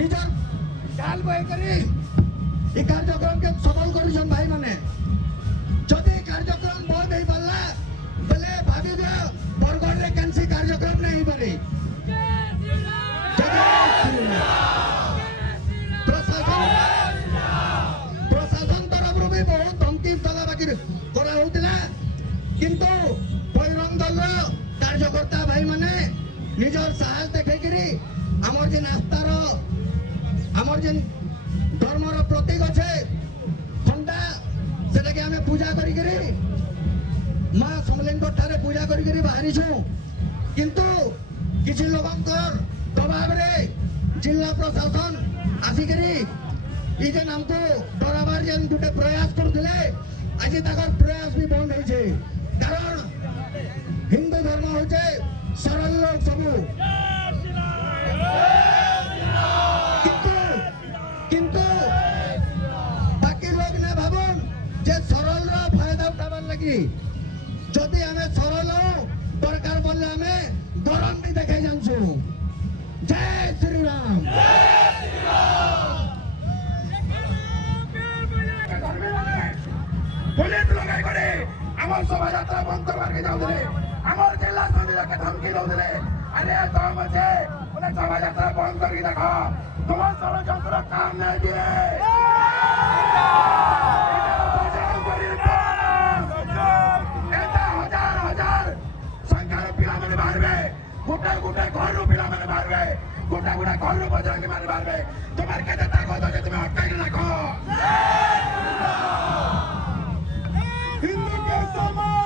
निजर काल बय करी এই কার্যক্রমকে সফল করেছেন ভাই মানে যদি কার্যক্রম বন্ধ হয়ে পারলা বলে ভাবি যে বরগড়ে কেনসি কার্যক্রম नहीं পারে প্রশাসন তরফରୁ ବି ବହୁତ ଧମକି ତଲାବାକି କରା ହଉଥିଲା କିନ୍ତୁ ବୈରଙ୍ଗ ଦଳର କାର୍ଯ୍ୟକର୍ତ୍ତା ଭାଇ ମାନେ ନିଜର ସାହସ ଦେଖେଇକିରି ଆମର ଯେନ୍ ଆସ୍ଥାର ଆମର ଯେନ୍ धर्मर प्रतीक अच्छे खंडा से आम पूजा करी माँ समलेंगर ठारे पूजा करी बाहरी छू किंतु किसी लोगंकर दबाव रे जिला प्रशासन आसिकरी इजे हमको डराबार जेन गुटे प्रयास करथिले आज तकर प्रयास भी बंद होइछे कारण हिंदू धर्म होचे सरल लोग सबू किंतु बाकी लोग ने भावन जे सरल रा फायदा उठाबार लगी जदि हमें सरल हो दरकार बोलले हमें गरम भी देखाई जानछु जय श्री राम पुलिस लगाई करे हमर शोभा यात्रा बंद करवार के जाउले हमर जिला समिति के धमकी दउले अरे तो मचे बोले शोभा यात्रा बंद करके देखो तुम्हारा षड्यंत्र काम नहीं दिए हजार हजार संख्यार पिला मैंने मारवे गोटे गोटे घर पिला मैंने मारवे गोटा गोटा घर बजरंगी मारे मारवे तुम्हारे कहते ताकत है तुम्हें अटकाई रखो हिंदू के समाज